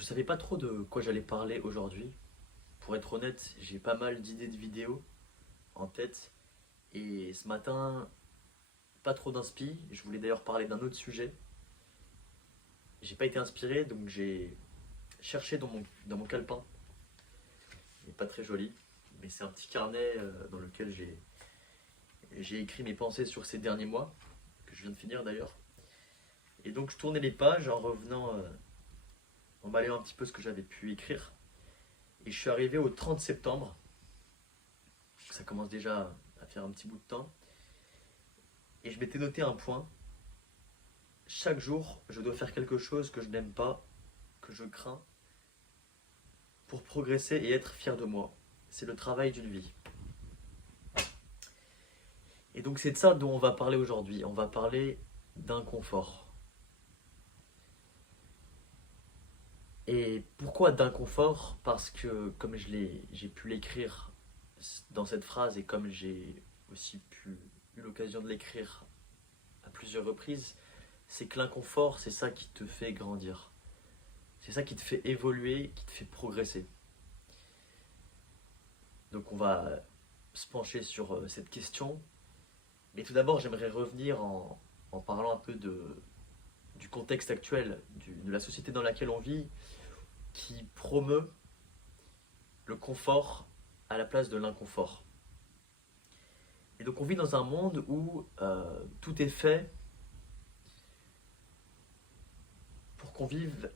Je savais pas trop de quoi j'allais parler aujourd'hui. Pour être honnête, j'ai pas mal d'idées de vidéos en tête. Et ce matin, pas trop d'inspi. Je voulais d'ailleurs parler d'un autre sujet. J'ai pas été inspiré, donc j'ai cherché dans mon calepin. Il n'est pas très joli, mais c'est un petit carnet dans lequel j'ai écrit mes pensées sur ces derniers mois, que je viens de finir d'ailleurs. Et donc je tournais les pages en revenant, en balayant un petit peu ce que j'avais pu écrire. Et je suis arrivé au 30 septembre. Ça commence déjà à faire un petit bout de temps. Et je m'étais noté un point. Chaque jour, je dois faire quelque chose que je n'aime pas, que je crains, pour progresser et être fier de moi. C'est le travail d'une vie. Et donc c'est de ça dont on va parler aujourd'hui. On va parler d'inconfort. Et pourquoi d'inconfort? Parce que comme j'ai pu l'écrire dans cette phrase et comme j'ai aussi eu l'occasion de l'écrire à plusieurs reprises, c'est que l'inconfort, c'est ça qui te fait grandir. C'est ça qui te fait évoluer, qui te fait progresser. Donc on va se pencher sur cette question. Mais tout d'abord, j'aimerais revenir en parlant un peu du contexte actuel, de la société dans laquelle on vit, qui promeut le confort à la place de l'inconfort. Et donc on vit dans un monde où tout est fait pour qu'on vive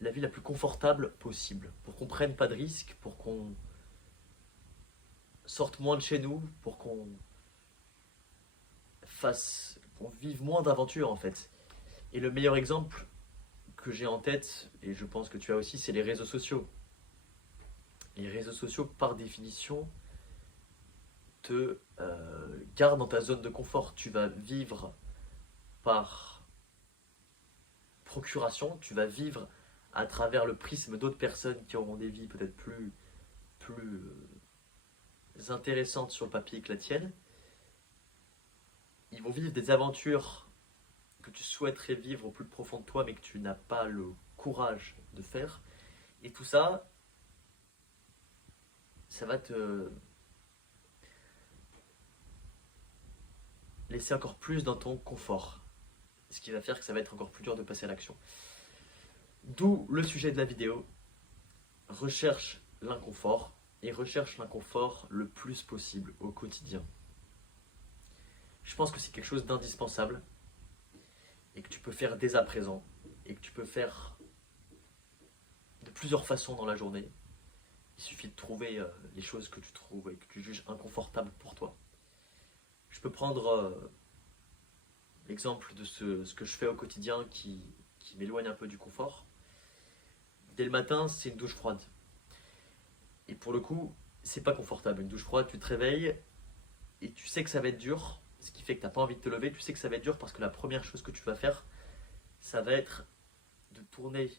la vie la plus confortable possible, pour qu'on prenne pas de risques, pour qu'on sorte moins de chez nous, pour qu'on vive moins d'aventures en fait. Et le meilleur exemple que j'ai en tête, et je pense que tu as aussi, c'est les réseaux sociaux. Les réseaux sociaux, par définition, te gardent dans ta zone de confort. Tu vas vivre par procuration, tu vas vivre à travers le prisme d'autres personnes qui auront des vies peut-être plus intéressantes sur le papier que la tienne. Ils vont vivre des aventures que tu souhaiterais vivre au plus profond de toi, mais que tu n'as pas le courage de faire. Et tout ça, ça va te laisser encore plus dans ton confort. Ce qui va faire que ça va être encore plus dur de passer à l'action. D'où le sujet de la vidéo. Recherche l'inconfort et recherche l'inconfort le plus possible au quotidien. Je pense que c'est quelque chose d'indispensable et que tu peux faire dès à présent et que tu peux faire de plusieurs façons dans la journée. Il suffit de trouver les choses que tu trouves et que tu juges inconfortables pour toi. Je peux prendre l'exemple de ce que je fais au quotidien qui m'éloigne un peu du confort. Dès le matin, c'est une douche froide. Et pour le coup, c'est pas confortable. Une douche froide, tu te réveilles et tu sais que ça va être dur, ce qui fait que tu n'as pas envie de te lever. Tu sais que ça va être dur parce que la première chose que tu vas faire, ça va être de tourner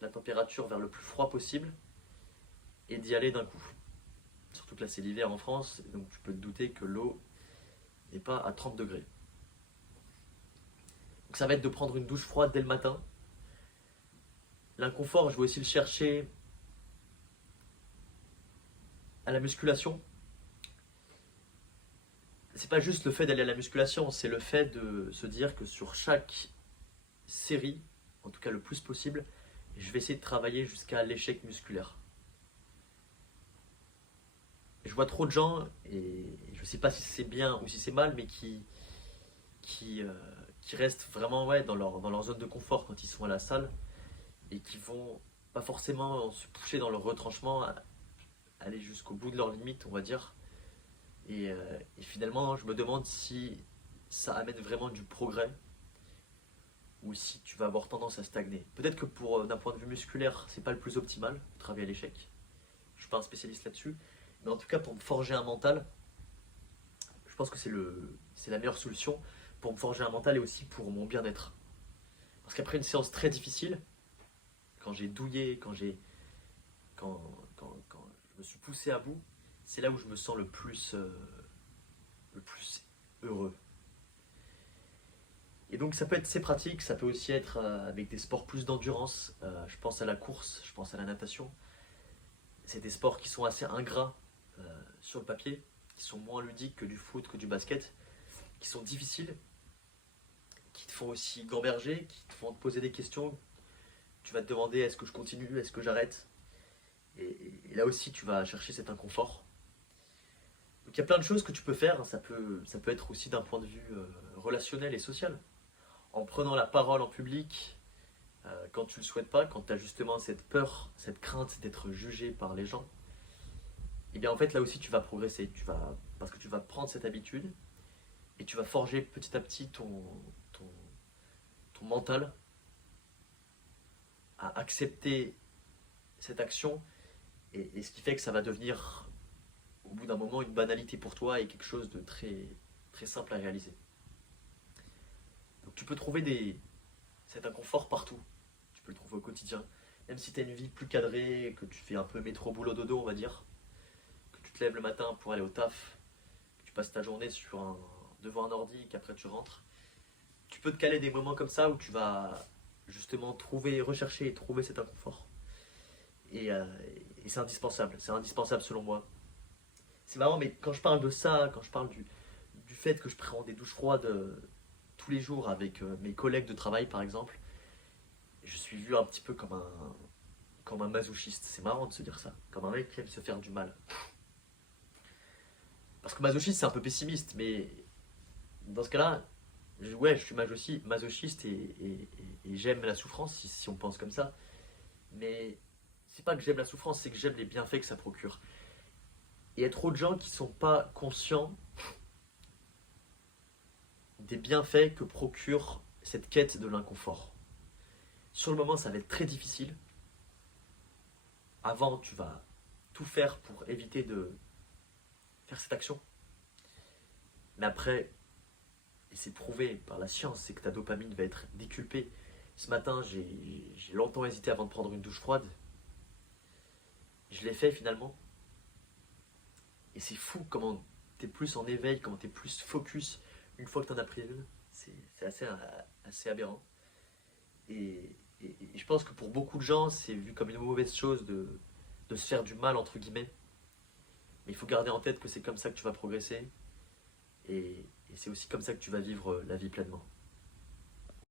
la température vers le plus froid possible et d'y aller d'un coup. Surtout que là, c'est l'hiver en France, donc tu peux te douter que l'eau n'est pas à 30 degrés. Donc ça va être de prendre une douche froide dès le matin. L'inconfort, je vais aussi le chercher à la musculation. C'est pas juste le fait d'aller à la musculation, c'est le fait de se dire que sur chaque série, en tout cas le plus possible, je vais essayer de travailler jusqu'à l'échec musculaire. Je vois trop de gens, et je sais pas si c'est bien ou si c'est mal, mais qui, euh, qui restent vraiment dans leur zone de confort quand ils sont à la salle et qui vont pas forcément se pousser dans leur retranchement, aller jusqu'au bout de leurs limites, on va dire. Et finalement, je me demande si ça amène vraiment du progrès ou si tu vas avoir tendance à stagner. Peut-être que d'un point de vue musculaire, c'est pas le plus optimal de travailler à l'échec. Je suis pas un spécialiste là-dessus, mais en tout cas pour me forger un mental, je pense que c'est la meilleure solution pour me forger un mental et aussi pour mon bien-être. Parce qu'après une séance très difficile, quand j'ai douillé, quand, quand je me suis poussé à bout, c'est là où je me sens le plus heureux. Et donc ça peut être assez pratique, ça peut aussi être avec des sports plus d'endurance. Je pense à la course, je pense à la natation. C'est des sports qui sont assez ingrats sur le papier, qui sont moins ludiques que du foot, que du basket, qui sont difficiles, qui te font aussi gamberger, qui te font te poser des questions. Tu vas te demander est-ce que je continue, est-ce que j'arrête, et là aussi tu vas chercher cet inconfort. Donc il y a plein de choses que tu peux faire, ça peut être aussi d'un point de vue relationnel et social. En prenant la parole en public, quand tu ne le souhaites pas, quand tu as justement cette peur, cette crainte d'être jugé par les gens, et bien en fait là aussi tu vas progresser, parce que tu vas prendre cette habitude et tu vas forger petit à petit ton, ton mental à accepter cette action, et ce qui fait que ça va devenir au bout d'un moment une banalité pour toi et quelque chose de très, très simple à réaliser. Donc tu peux trouver cet inconfort partout. Tu peux le trouver au quotidien. Même si tu as une vie plus cadrée, que tu fais un peu métro boulot dodo, on va dire, que tu te lèves le matin pour aller au taf, que tu passes ta journée devant un ordi et qu'après tu rentres, tu peux te caler des moments comme ça où tu vas justement rechercher et trouver cet inconfort. Et c'est indispensable selon moi. C'est marrant, mais quand je parle de ça, quand je parle du fait que je prends des douches froides tous les jours avec mes collègues de travail par exemple, je suis vu un petit peu comme un masochiste. C'est marrant de se dire ça, comme un mec qui aime se faire du mal. Parce que masochiste c'est un peu pessimiste, mais dans ce cas-là, ouais, je suis masochiste et j'aime la souffrance si on pense comme ça. Mais c'est pas que j'aime la souffrance, c'est que j'aime les bienfaits que ça procure. Et il y a trop de gens qui sont pas conscients des bienfaits que procure cette quête de l'inconfort. Sur le moment, ça va être très difficile. Avant, tu vas tout faire pour éviter de faire cette action. Mais après, et c'est prouvé par la science, c'est que ta dopamine va être décuplée. Ce matin, j'ai longtemps hésité avant de prendre une douche froide. Je l'ai fait finalement. Et c'est fou comment tu es plus en éveil, comment tu es plus focus une fois que tu en as pris une. C'est assez aberrant. Et je pense que pour beaucoup de gens, c'est vu comme une mauvaise chose de se faire du mal, entre guillemets. Mais il faut garder en tête que c'est comme ça que tu vas progresser. Et c'est aussi comme ça que tu vas vivre la vie pleinement.